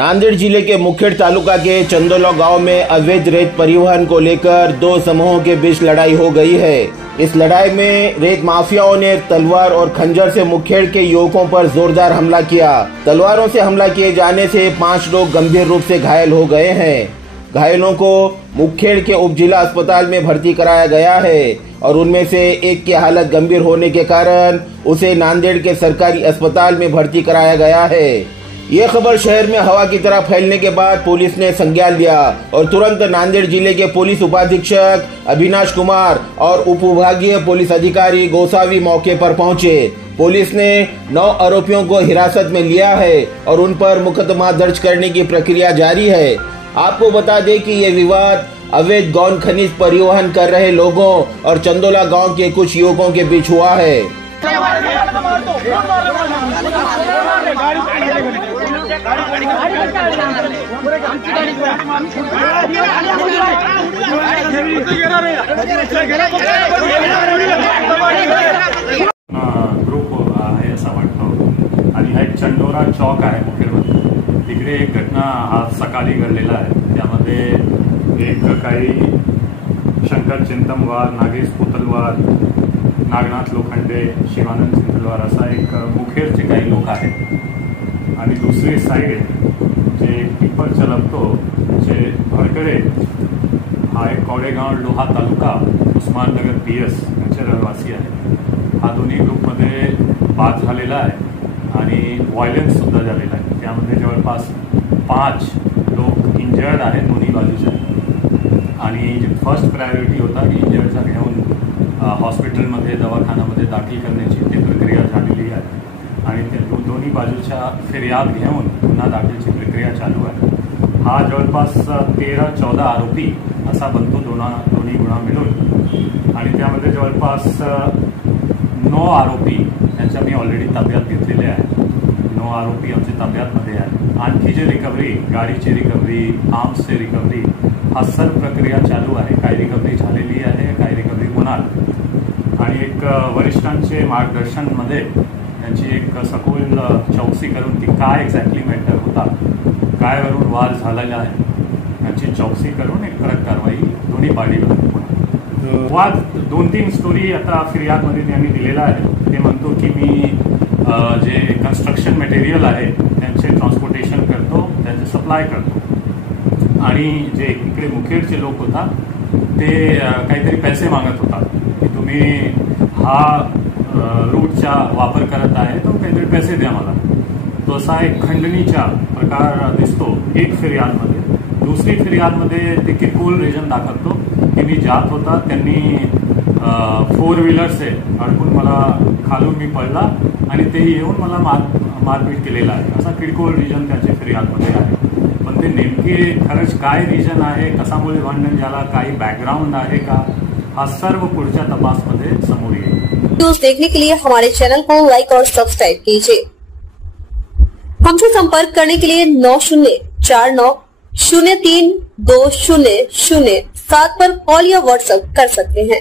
नांदेड़ जिले के मुखेड़ तालुका के चंदोला गांव में अवैध रेत परिवहन को लेकर दो समूहों के बीच लड़ाई हो गई है। इस लड़ाई में रेत माफियाओं ने तलवार और खंजर से मुखेड़ के युवकों पर जोरदार हमला किया। तलवारों से हमला किए जाने से 5 लोग गंभीर रूप से घायल हो गए हैं। घायलों को मुखेड़ के उप जिला अस्पताल में भर्ती कराया गया है और उनमें से एक की हालत गंभीर होने के कारण उसे नांदेड़ के सरकारी अस्पताल में भर्ती कराया गया है। ये खबर शहर में हवा की तरह फैलने के बाद पुलिस ने संज्ञान लिया और तुरंत नांदेड़ जिले के पुलिस उपाधीक्षक अविनाश कुमार और उप विभागीय पुलिस अधिकारी गोसावी मौके पर पहुंचे। पुलिस ने 9 आरोपियों को हिरासत में लिया है और उन पर मुकदमा दर्ज करने की प्रक्रिया जारी है। आपको बता दें कि ये विवाद अवैध गौण खनिज परिवहन कर रहे लोगों और चंदोला गांव के कुछ युवकों के बीच हुआ है। ग्रुप आहे असं वाटतं आणि हा एक चंडोरा चौक आहे मुखेडमध्ये। तिकडे एक घटना आज सकाळी घडलेला आहे। त्यामध्ये एक काही शंकर चिंतमवार, नागेश पुतलवार, नागनाथ लोखंडे, शिवानंद चिंतलवार असा एक मुखेडचे काही लोक आहेत आणि दुसरी साईड जे टिप्पर चालवतो जे भरकडे हा एक कवडेगाव लोहा तालुका उस्माननगर PS यांचे रहिवासी आहे। हा दोन्ही ग्रुपमध्ये वाद झालेला आहे आणि व्हायलन्स सुद्धा झालेला आहे। त्यामध्ये जवळपास 5 लोक इंजर्ड आहेत दोन्ही बाजूचे आणि फर्स्ट प्रायोरिटी होता की इंजर्डचा घेऊन हॉस्पिटलमध्ये दवाखान्यामध्ये दाखल करण्याची ती प्रक्रिया झालेली आहे आणि त्या दोन्ही बाजूच्या फिर्याद घेऊन पुन्हा दाखलची प्रक्रिया चालू आहे। हा जवळपास 13-14 आरोपी असा बनतो दोन्ही गुन्हा मिळून आणि त्यामध्ये जवळपास 9 आरोपी यांच्या मी ऑलरेडी ताब्यात घेतलेले आहे। 9 आरोपी आमच्या ताब्यातमध्ये आहे। आणखी जे रिकव्हरी, गाडीची रिकव्हरी, आर्म्सची रिकव्हरी, हा सर्व प्रक्रिया चालू आहे। काही रिकव्हरी झालेली आहे, काही रिकव्हरी होणार आणि एक वरिष्ठांचे मार्गदर्शनमध्ये यांची एक सखोल चौकशी करून की काय एक्झॅक्टली मॅटर होता, काय वरून वाद झालेला आहे याची चौकशी करून एक कडक कारवाई दोन्ही पार्टीवर। वाद 2-3 स्टोरी आता फिर्यादमध्ये त्यांनी दिलेला आहे। ते म्हणतो की मी जे कन्स्ट्रक्शन मटेरियल आहे त्यांचे ट्रान्सपोर्टेशन करतो, त्यांचे सप्लाय करतो आणि जे इकडे मुखेडचे लोक होता ते काहीतरी पैसे मागत होता की तुम्ही हा रूटचा वापर करत आहे तो काहीतरी पैसे द्या मला। तो असा एक खंडणीचा प्रकार दिसतो एक फिर्यादमध्ये। दुसरी फिर्यादमध्ये ते किरकोळ रिजन दाखवतो की मी जात होता, त्यांनी 4 व्हीलरचे अडकून मला खालून मी पडला आणि तेही येऊन मला मारपीट केलेला आहे असा किरकोळ रिजन त्याच्या फिर्यादमध्ये आहे। पण ते नेमके खरंच काय रिजन आहे, कशामुळे भांडण झाला, काही बॅकग्राऊंड आहे का, हा सर्व पुढच्या तपासमध्ये समोर येईल। न्यूज देखने के लिए हमारे चैनल को लाइक और सब्सक्राइब कीजिए। हमसे संपर्क करने के लिए 9049032007 पर कॉल या व्हाट्सएप कर सकते हैं।